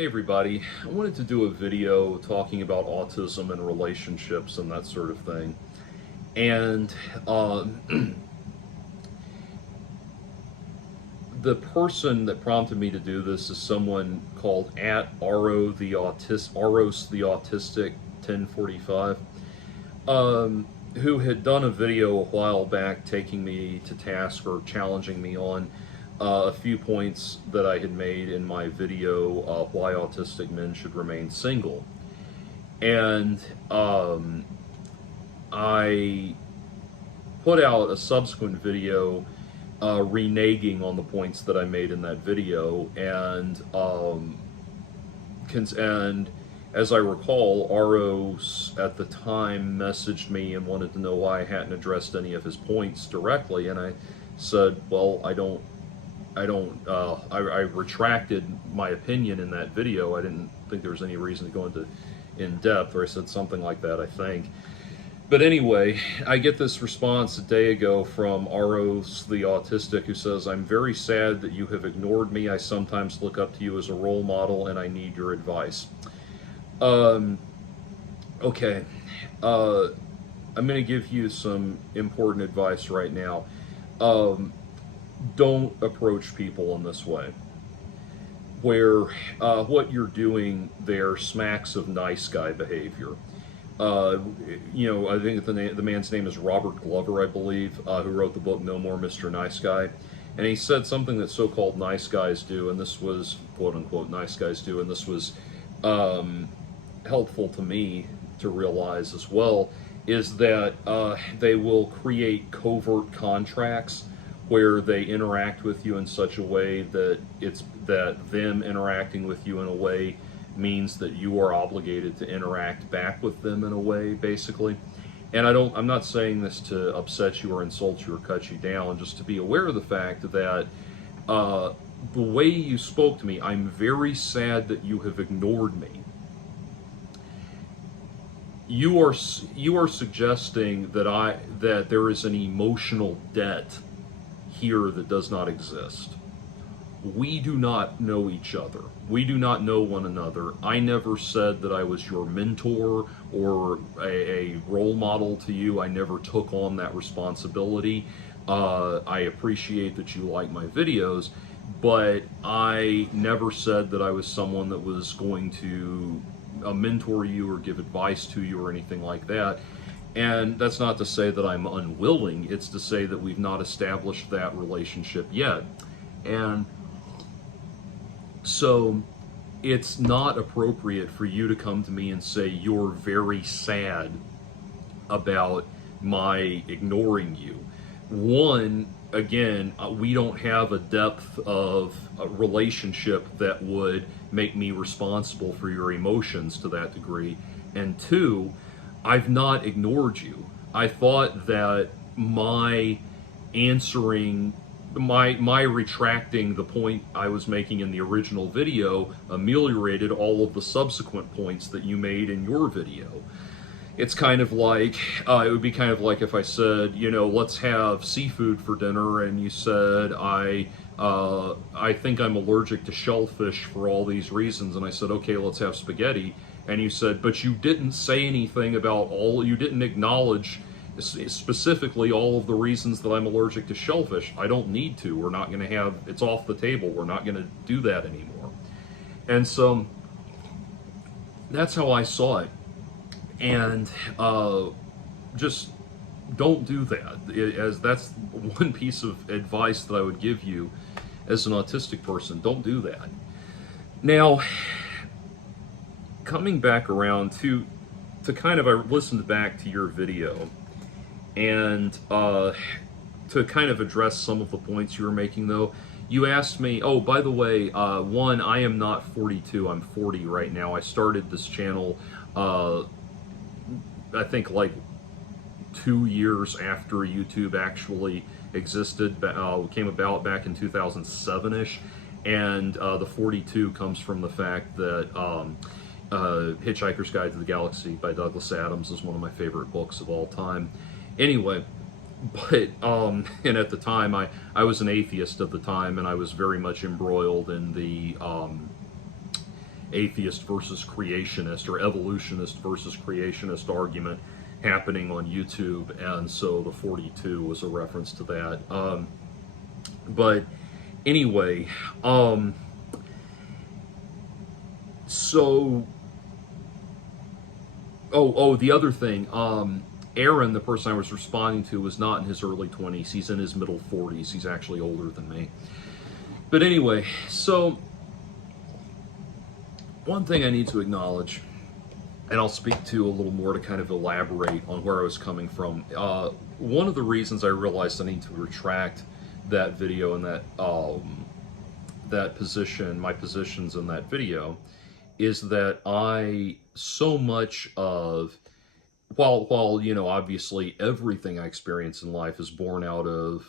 Hey everybody, I wanted to do a video talking about autism and relationships and that sort of thing. And the person that prompted me to do this is someone called arostheautistic1045, who had done a video a while back taking me to task or challenging me on a few points that I had made in my video, Why Autistic Men Should Remain Single. And I put out a subsequent video reneging on the points that I made in that video, and as I recall, Aros at the time messaged me and wanted to know why I hadn't addressed any of his points directly, and I said, well, I retracted my opinion in that video. I didn't think there was any reason to go into in depth, or I said something like that, I think. But anyway, I get this response a day ago from Aros the Autistic, who says, I'm very sad that you have ignored me. I sometimes look up to you as a role model and I need your advice. Okay, I'm going to give you some important advice right now. Don't approach people in this way, where what you're doing there smacks of nice guy behavior. I think the man's name is Robert Glover, I believe, who wrote the book No More Mr. Nice Guy. And he said something that so-called nice guys do, and this was, quote-unquote, nice guys do, and this was helpful to me to realize as well, is that they will create covert contracts where they interact with you in such a way that them interacting with you in a way means that you are obligated to interact back with them in a way, basically. And I'm not saying this to upset you or insult you or cut you down, just to be aware of the fact that the way you spoke to me, I'm very sad that you have ignored me. You are suggesting that there is an emotional debt here that does not exist. We do not know each other. We do not know one another. I never said that I was your mentor or a role model to you. I never took on that responsibility. I appreciate that you like my videos, but I never said that I was someone that was going to mentor you or give advice to you or anything like that. And that's not to say that I'm unwilling, it's to say that we've not established that relationship yet. And so it's not appropriate for you to come to me and say you're very sad about my ignoring you. One, again, we don't have a depth of a relationship that would make me responsible for your emotions to that degree. And two, I've not ignored you. I thought that my retracting the point I was making in the original video ameliorated all of the subsequent points that you made in your video. It's kind of like, it would be kind of like if I said, let's have seafood for dinner, and you said, I think I'm allergic to shellfish for all these reasons, and I said, okay, let's have spaghetti. And you said, but you didn't say anything about you didn't acknowledge specifically all of the reasons that I'm allergic to shellfish. I don't need to. We're not going to have, it's off the table. We're not going to do that anymore. And so that's how I saw it. And just don't do that. As that's one piece of advice that I would give you as an autistic person. Don't do that. Now, coming back around to kind of, I listened back to your video, and to kind of address some of the points you were making, though, you asked me, oh, by the way, one, I am not 42, I'm 40 right now. I started this channel, I think like 2 years after YouTube actually existed, came about back in 2007-ish, and the 42 comes from the fact that Hitchhiker's Guide to the Galaxy by Douglas Adams is one of my favorite books of all time. Anyway, but and at the time I was an atheist at the time, and I was very much embroiled in the atheist versus creationist or evolutionist versus creationist argument happening on YouTube, and so the 42 was a reference to that. But anyway, so the other thing, Aaron, the person I was responding to, was not in his early 20s. He's in his middle 40s. He's actually older than me. But anyway, so one thing I need to acknowledge, and I'll speak to a little more to kind of elaborate on where I was coming from. One of the reasons I realized I need to retract that video and that position, my positions in that video, is that I so much of, while you know, obviously everything I experience in life is born out of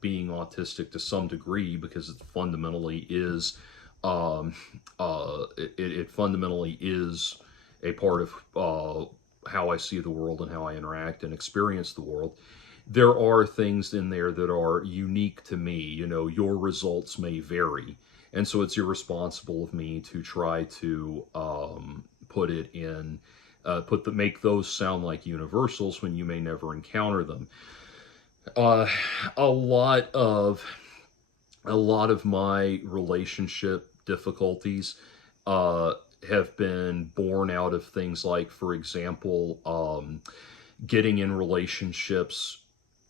being autistic to some degree, because it fundamentally is it fundamentally is a part of how I see the world and how I interact and experience the world. There are things in there that are unique to me. You know, your results may vary, and so it's irresponsible of me to try to put it in, make those sound like universals when you may never encounter them. A lot of my relationship difficulties have been born out of things like, for example, getting in relationships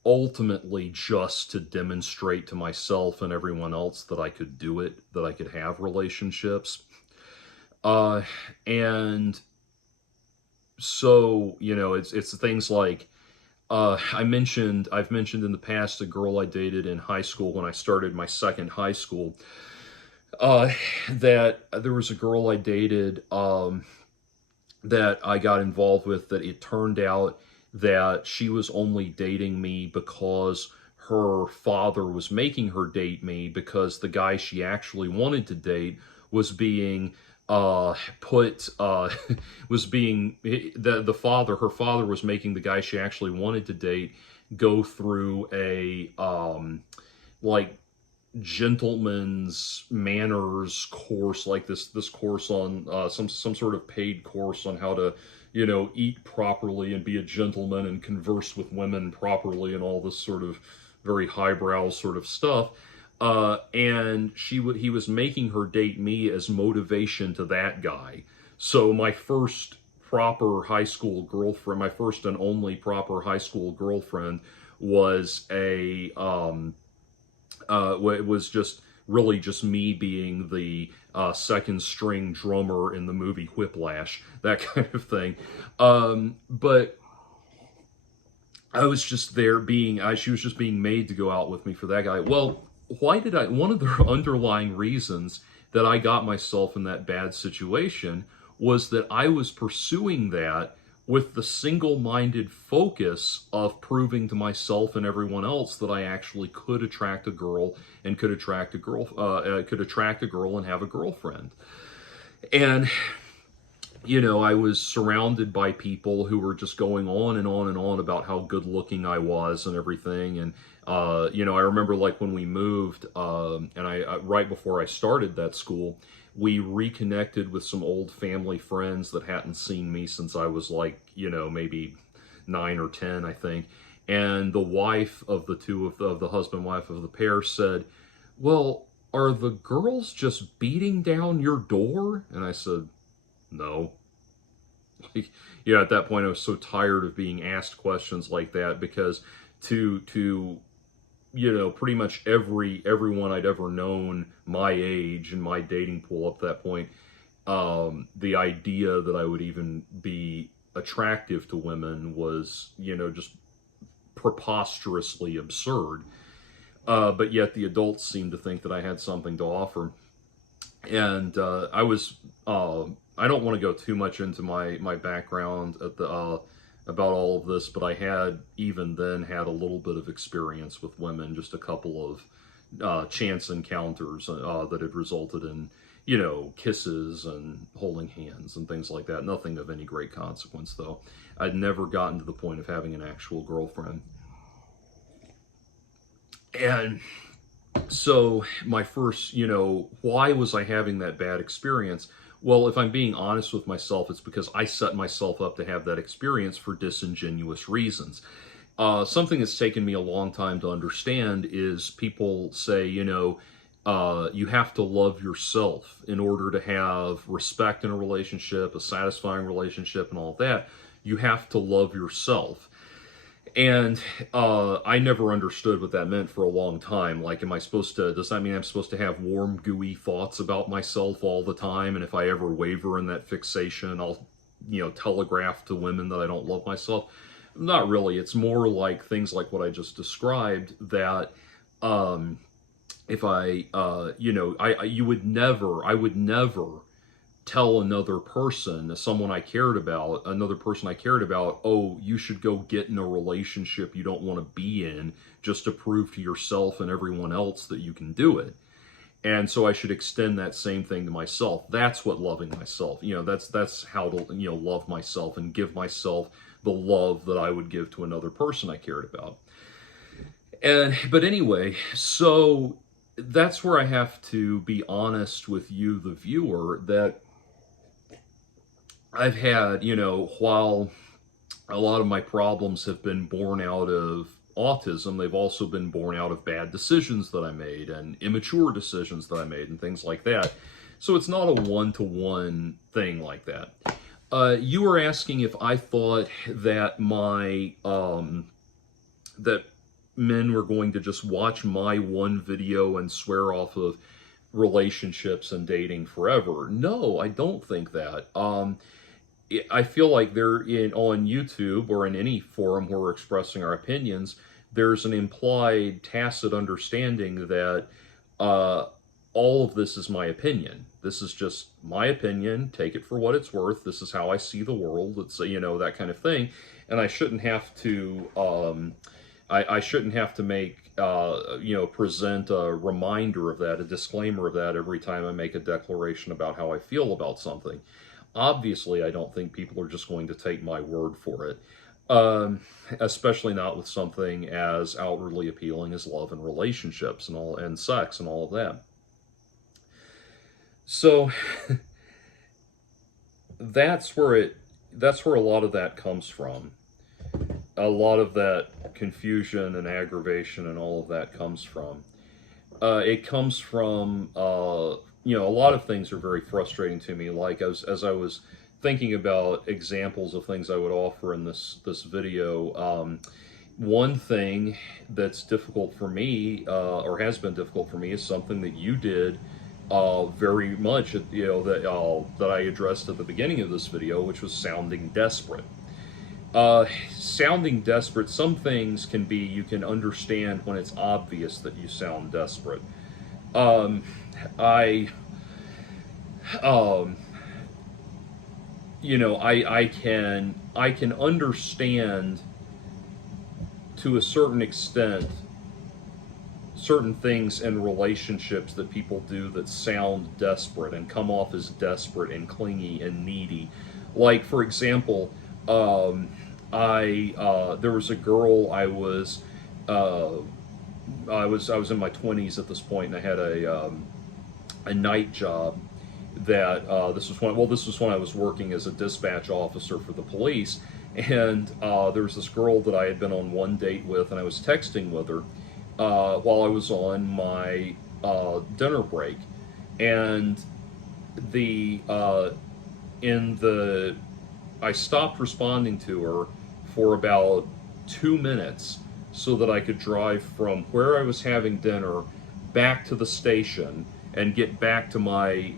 ultimately just to demonstrate to myself and everyone else that I could do it, that I could have relationships. And so, you know, it's things like, I've mentioned in the past a girl I dated in high school when I started my second high school, that there was a girl I dated, that I got involved with, that it turned out that she was only dating me because her father was making her date me, because the guy she actually wanted to date was being her father was making the guy she actually wanted to date go through a like gentleman's manners course, like this course on some sort of paid course on how to, you know, eat properly and be a gentleman and converse with women properly and all this sort of very highbrow sort of stuff. And he was making her date me as motivation to that guy. So my first proper high school girlfriend, my first and only proper high school girlfriend, was it was just really just me being the second string drummer in the movie Whiplash, that kind of thing. But I was just there she was just being made to go out with me for that guy. Well, one of the underlying reasons that I got myself in that bad situation was that I was pursuing that with the single-minded focus of proving to myself and everyone else that I actually could attract a girl and could attract a girl and have a girlfriend. And you know, I was surrounded by people who were just going on and on and on about how good looking I was and everything. And you know, I remember like when we moved, and I right before I started that school, we reconnected with some old family friends that hadn't seen me since I was like, you know, maybe 9 or 10, I think. And the wife of the husband and wife of the pair said, "Well, are the girls just beating down your door?" And I said, "No." Yeah, at that point I was so tired of being asked questions like that, because to you know, pretty much everyone I'd ever known my age and my dating pool up to that point, the idea that I would even be attractive to women was, you know, just preposterously absurd. But yet the adults seemed to think that I had something to offer. And I don't want to go too much into my background about all of this, but I had even then had a little bit of experience with women, just a couple of chance encounters that had resulted in, you know, kisses and holding hands and things like that. Nothing of any great consequence, though. I'd never gotten to the point of having an actual girlfriend. And so my first, you know, why was I having that bad experience? Well, if I'm being honest with myself, it's because I set myself up to have that experience for disingenuous reasons. Something that's taken me a long time to understand is people say, you have to love yourself in order to have respect in a relationship, a satisfying relationship, and all that. You have to love yourself. And I never understood what that meant for a long time. Like, does that mean I'm supposed to have warm, gooey thoughts about myself all the time? And if I ever waver in that fixation, I'll, telegraph to women that I don't love myself? Not really. It's more like things like what I just described, that if I would never tell another person, another person I cared about, oh, you should go get in a relationship you don't want to be in just to prove to yourself and everyone else that you can do it. And so I should extend that same thing to myself. That's what loving myself, that's how to, love myself and give myself the love that I would give to another person I cared about. But anyway, so that's where I have to be honest with you, the viewer, that I've had, while a lot of my problems have been born out of autism, they've also been born out of bad decisions that I made and immature decisions that I made and things like that. So it's not a one-to-one thing like that. You were asking if I thought that that men were going to just watch my one video and swear off of relationships and dating forever. No, I don't think that. I feel like on YouTube or in any forum where we're expressing our opinions, there's an implied tacit understanding that all of this is my opinion. This is just my opinion. Take it for what it's worth. This is how I see the world. It's that kind of thing, and I shouldn't have to. I shouldn't have to make present a reminder of that, a disclaimer of that every time I make a declaration about how I feel about something. Obviously, I don't think people are just going to take my word for it, especially not with something as outwardly appealing as love and relationships and sex and all of that. So that's where a lot of that comes from. A lot of that confusion and aggravation and all of that comes from. It comes from a lot of things are very frustrating to me. Like as I was thinking about examples of things I would offer in this video, one thing that's difficult for me, or has been difficult for me, is something that you did very much, that I addressed at the beginning of this video, which was sounding desperate. Sounding desperate, some things you can understand when it's obvious that you sound desperate. I can understand to a certain extent certain things in relationships that people do that sound desperate and come off as desperate and clingy and needy. Like, for example, there was a girl I was in my 20s at this point, and I had a night job that this was when I was working as a dispatch officer for the police, and there was this girl that I had been on one date with, and I was texting with her while I was on my dinner break, and I stopped responding to her for about 2 minutes so that I could drive from where I was having dinner back to the station and get back to my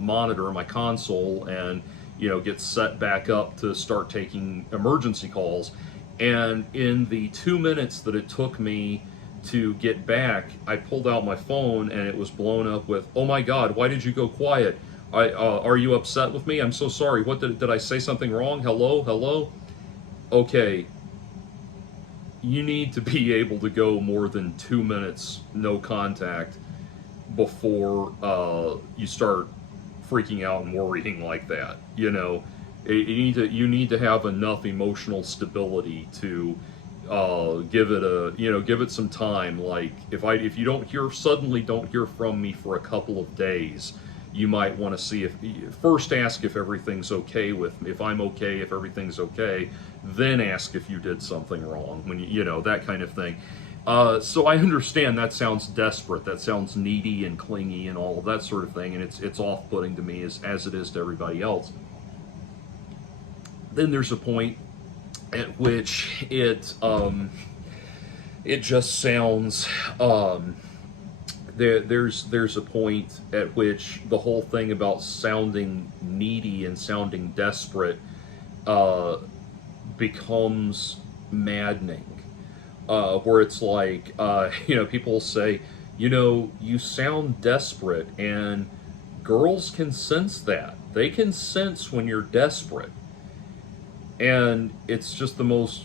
monitor, my console, and get set back up to start taking emergency calls. And in the 2 minutes that it took me to get back, I pulled out my phone and it was blown up with, "Oh my God, why did you go quiet? Are you upset with me? I'm so sorry. What did I say something wrong? Hello?" Okay, you need to be able to go more than 2 minutes no contact before you start freaking out and worrying like that. You need to have enough emotional stability to give it some time. Like if you suddenly don't hear from me for a couple of days, you might want to see first ask if everything's okay if I'm okay, if everything's okay, then ask if you did something wrong, when that kind of thing. So I understand that sounds desperate, that sounds needy and clingy and all of that sort of thing, and it's off-putting to me as it is to everybody else. Then there's a point at which it just sounds there's a point at which the whole thing about sounding needy and sounding desperate becomes maddening, where it's like people say, you sound desperate, and girls can sense that. They can sense when you're desperate. And it's just the most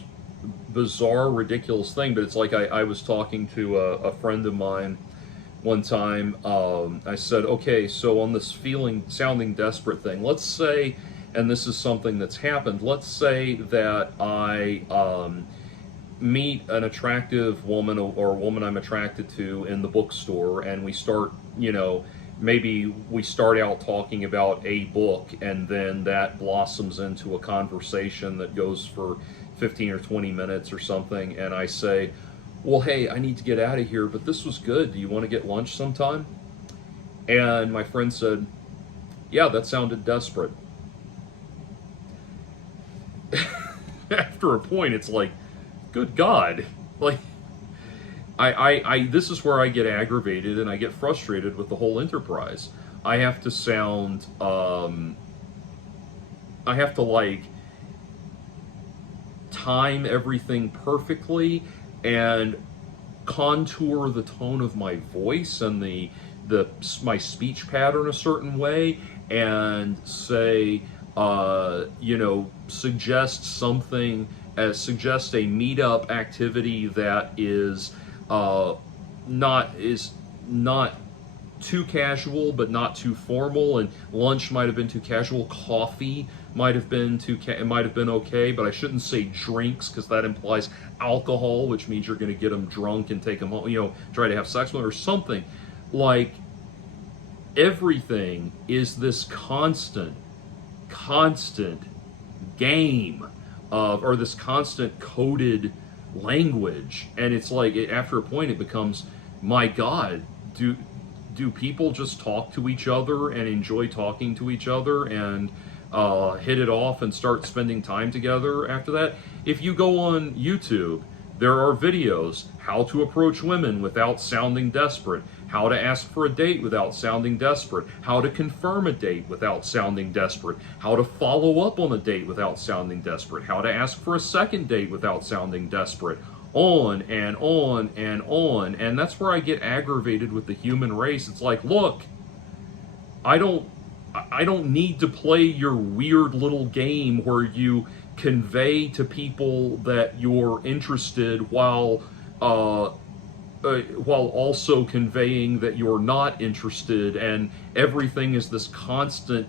bizarre, ridiculous thing. But it's like I was talking to a friend of mine one time. I said, okay, so on this sounding desperate thing, let's say, and this is something that's happened, let's say that I meet an attractive woman or a woman I'm attracted to in the bookstore, and we start, maybe we start out talking about a book, and then that blossoms into a conversation that goes for 15 or 20 minutes or something, and I say, well, hey, I need to get out of here, but this was good. Do you want to get lunch sometime? And my friend said, yeah, that sounded desperate. After a point, it's like, good God. Like, this is where I get aggravated and I get frustrated with the whole enterprise. I have to sound, I have to like time everything perfectly and contour the tone of my voice and my speech pattern a certain way, and say, suggest something, suggest a meetup activity that is not too casual but not too formal, and lunch might have been too casual, coffee might have been okay, but I shouldn't say drinks, because that implies alcohol, which means you're going to get them drunk and take them home, try to have sex with them or something. Like, everything is this constant game of, or this constant coded language, and it's like, after a point it becomes, my God, do people just talk to each other and enjoy talking to each other and hit it off and start spending time together after that? If you go on YouTube, there are videos, how to approach women without sounding desperate, how to ask for a date without sounding desperate, how to confirm a date without sounding desperate, how to follow up on a date without sounding desperate, how to ask for a second date without sounding desperate, on and on and on. And that's where I get aggravated with the human race. It's like, look, I don't need to play your weird little game where you convey to people that you're interested while also conveying that you're not interested, and everything is this constant,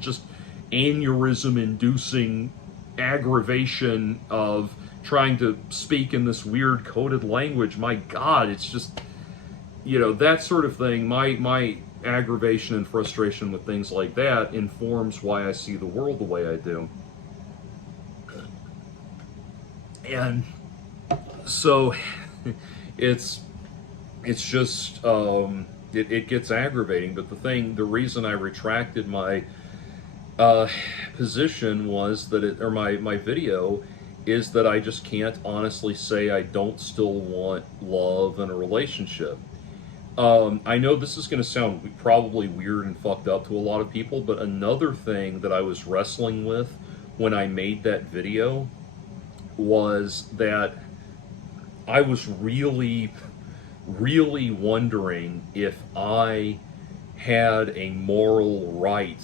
just aneurysm-inducing aggravation of trying to speak in this weird coded language. My God, it's just, that sort of thing. My aggravation and frustration with things like that informs why I see the world the way I do. And so it's just it gets aggravating. But the reason I retracted my position was that my video is that I just can't honestly say I don't still want love and a relationship. I know this is going to sound probably weird and fucked up to a lot of people, but another thing that I was wrestling with when I made that video was that I was really, really wondering if I had a moral right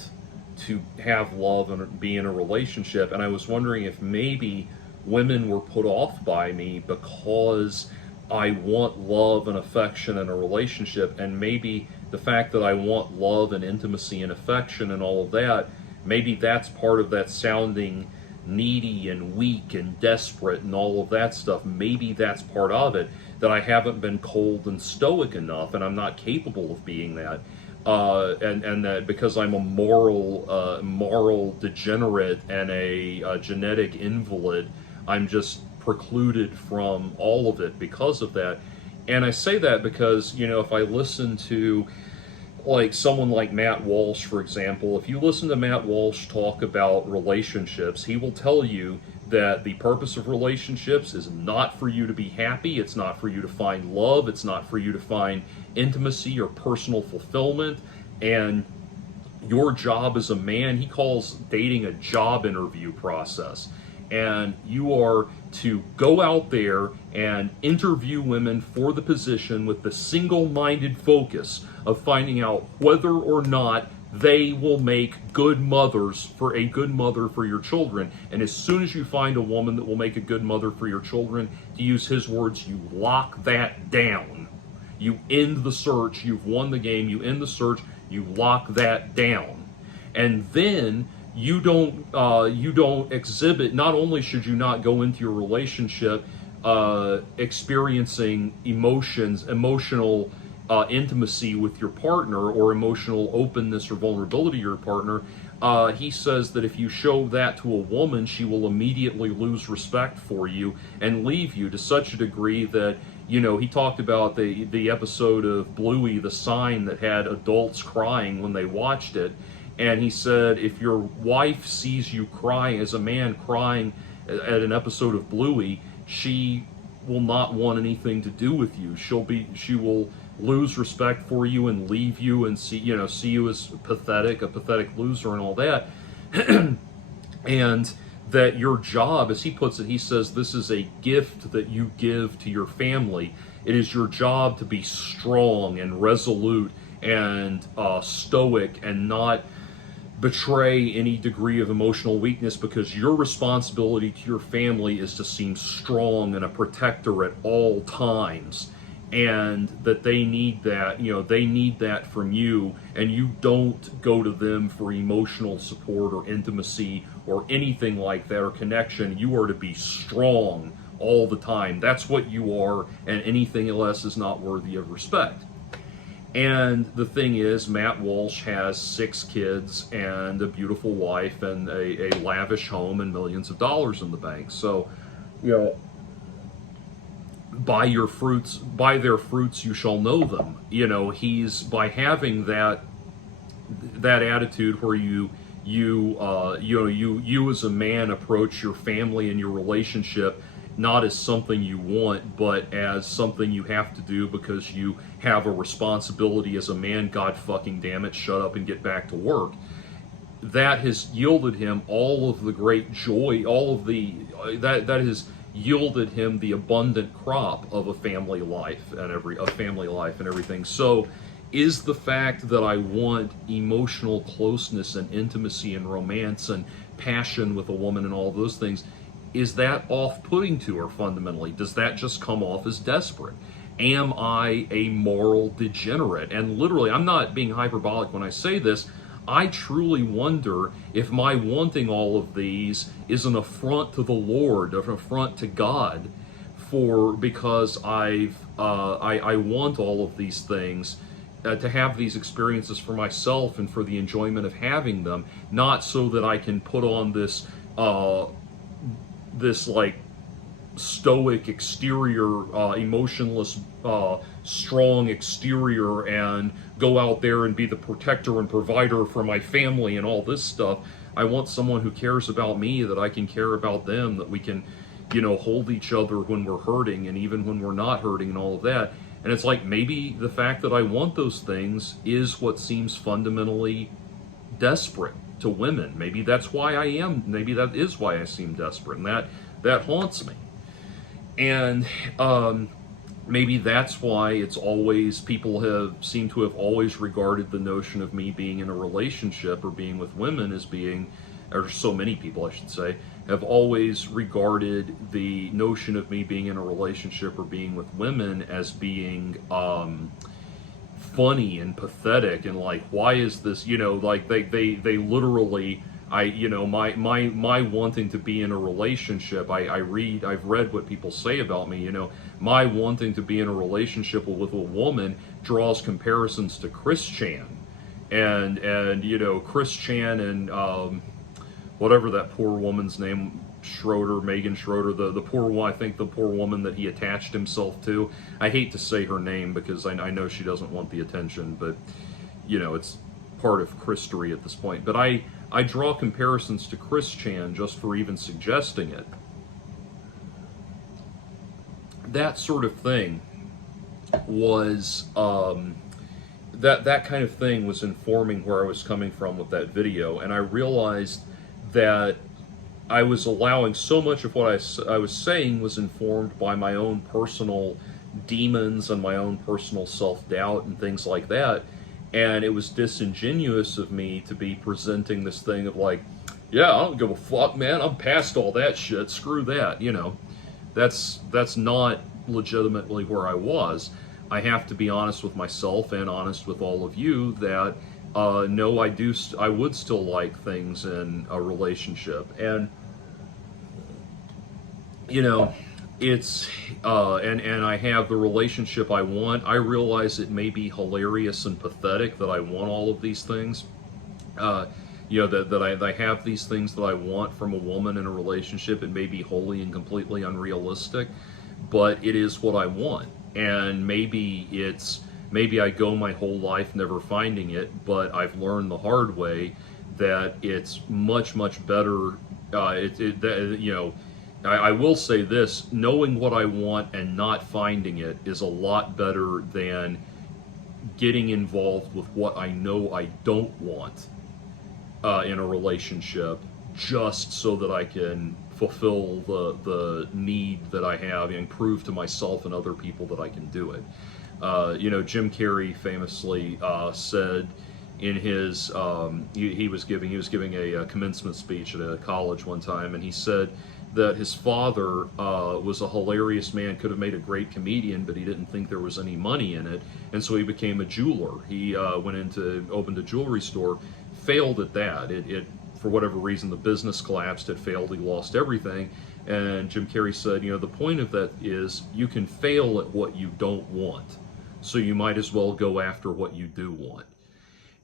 to have love and be in a relationship, and I was wondering if maybe women were put off by me because I want love and affection in a relationship, and maybe the fact that I want love and intimacy and affection and all of that, maybe that's part of that sounding needy and weak and desperate and all of that stuff. Maybe that's part of it, that I haven't been cold and stoic enough, and I'm not capable of being that. And that because I'm a moral degenerate and a genetic invalid, I'm just precluded from all of it because of that. And I say that because, if I listen to like someone like Matt Walsh, for example, if you listen to Matt Walsh talk about relationships, he will tell you that the purpose of relationships is not for you to be happy, it's not for you to find love, it's not for you to find intimacy or personal fulfillment. And your job as a man, he calls dating a job interview process. And you are to go out there and interview women for the position with the single-minded focus of finding out whether or not they will make good mothers for a good mother for your children. And as soon as you find a woman that will make a good mother for your children, to use his words, you lock that down. You end the search. You've won the game. You end the search. You lock that down. And then you don't exhibit. Not only should you not go into your relationship experiencing emotional intimacy with your partner, or emotional openness or vulnerability to your partner, he says that if you show that to a woman, she will immediately lose respect for you and leave you, to such a degree that, he talked about the episode of Bluey, The Sign, that had adults crying when they watched it. And he said, if your wife sees you crying, as a man crying at an episode of Bluey, she will not want anything to do with you. She will lose respect for you and leave you and see you as a pathetic loser and all that. And that your job, as he puts it, he says, this is a gift that you give to your family. It is your job to be strong and resolute and stoic and not betray any degree of emotional weakness, because your responsibility to your family is to seem strong and a protector at all times, and that they need that, they need that from you, and you don't go to them for emotional support or intimacy or anything like that, or connection. You are to be strong all the time. That's what you are, and anything less is not worthy of respect. And the thing is, Matt Walsh has 6 kids and a beautiful wife and a lavish home and millions of dollars in the bank. So, by their fruits you shall know them. He's, by having that attitude where you as a man approach your family and your relationship not as something you want, but as something you have to do because you have a responsibility as a man. God fucking damn it, shut up and get back to work. That has yielded him all of the great joy, that has yielded him the abundant crop of a family life and everything. So is the fact that I want emotional closeness and intimacy and romance and passion with a woman and all of those things, is that off-putting to her fundamentally? Does that just come off as desperate? Am I a moral degenerate? And literally, I'm not being hyperbolic when I say this. I truly wonder if my wanting all of these is an affront to the Lord, an affront to God, because I want all of these things, to have these experiences for myself and for the enjoyment of having them, not so that I can put on this like stoic exterior, emotionless, strong exterior, and go out there and be the protector and provider for my family and all this stuff. I want someone who cares about me, that I can care about them, that we can, hold each other when we're hurting and even when we're not hurting and all of that. And it's like, maybe the fact that I want those things is what seems fundamentally desperate to women. Maybe that's why I am. Maybe that is why I seem desperate, and that haunts me. And maybe that's why people seem to have always regarded the notion of me being in a relationship or being with women as being, or so many people, I should say, have always regarded the notion of me being in a relationship or being with women as being funny and pathetic, and like, why is this, like they literally, my wanting to be in a relationship, I've read what people say about me, my wanting to be in a relationship with a woman draws comparisons to Chris Chan. And Chris Chan and whatever that poor woman's name, Schroeder, Megan Schroeder, the poor one, I think the poor woman that he attached himself to. I hate to say her name because I know she doesn't want the attention, but it's part of Christery at this point. But I draw comparisons to Chris Chan just for even suggesting it. That sort of thing was that kind of thing was informing where I was coming from with that video, and I realized that I was allowing so much of what I was saying was informed by my own personal demons and my own personal self-doubt and things like that. And it was disingenuous of me to be presenting this thing of like, yeah, I don't give a fuck, man. I'm past all that shit. Screw that. That's not legitimately where I was. I have to be honest with myself and honest with all of you that no, I would still like things in a relationship. And it's and I have the relationship I want. I realize it may be hilarious and pathetic that I want all of these things. That I have these things that I want from a woman in a relationship. It may be wholly and completely unrealistic, but it is what I want. And maybe I go my whole life never finding it, but I've learned the hard way that it's much, much better. I will say this, knowing what I want and not finding it is a lot better than getting involved with what I know I don't want in a relationship just so that I can fulfill the need that I have and prove to myself and other people that I can do it. Jim Carrey famously said in his he was giving a commencement speech at a college one time, and he said that his father was a hilarious man, could have made a great comedian, but he didn't think there was any money in it, and so he became a jeweler. He opened a jewelry store, failed at that. It for whatever reason, the business collapsed, it failed, he lost everything. And Jim Carrey said, the point of that is you can fail at what you don't want, so you might as well go after what you do want.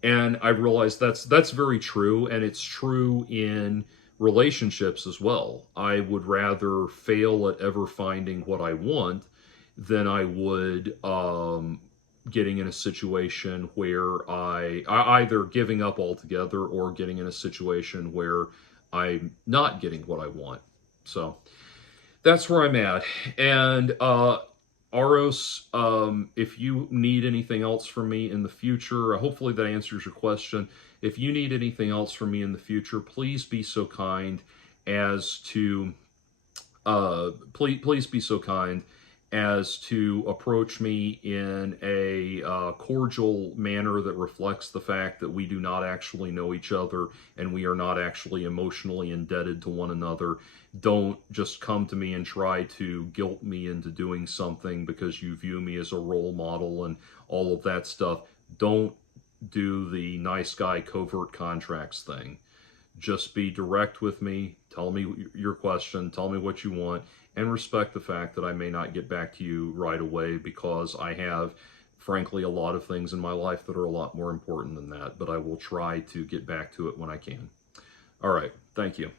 And I realized that's very true, and it's true in relationships as well. I would rather fail at ever finding what I want than I would getting in a situation where I either giving up altogether or getting in a situation where I'm not getting what I want. So that's where I'm at. And Aros, if you need anything else from me in the future, hopefully that answers your question. If you need anything else from me in the future, please be so kind as to please be so kind as to approach me in a cordial manner that reflects the fact that we do not actually know each other and we are not actually emotionally indebted to one another. Don't just come to me and try to guilt me into doing something because you view me as a role model and all of that stuff. Don't do the nice guy covert contracts thing. Just be direct with me, tell me your question, tell me what you want, and respect the fact that I may not get back to you right away because I have, frankly, a lot of things in my life that are a lot more important than that, but I will try to get back to it when I can. All right, thank you.